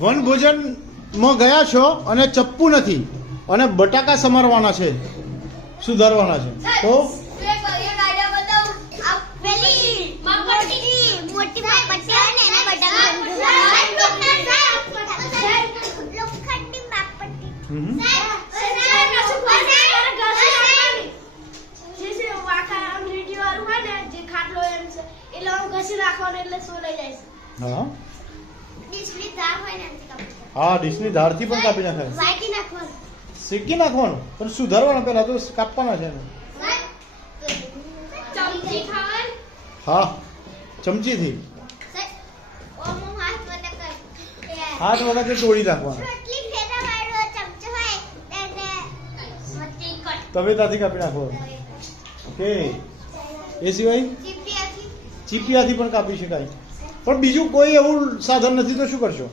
વનભોજનમાં ગયા છો અને ચપ્પુ નથી અને બટાકા સમારવાના છે, સુધારવાના છે, તો હા હા, ડીશની ધારથી પણ કાપી નાખાય, શેકી નાખવાનું, પણ સુધારવાના પહેલા તો કાપવાના છે ને. હા, ચમચીથી હાથ વખતે તોડી નાખવાના, તવેતાથી કાપી નાખવાનું. ઓકે, એ સિવાય ચીપિયાથી પણ કાપી શકાય, પણ બીજું કોઈ એવું સાધન નથી તો શું કરશો?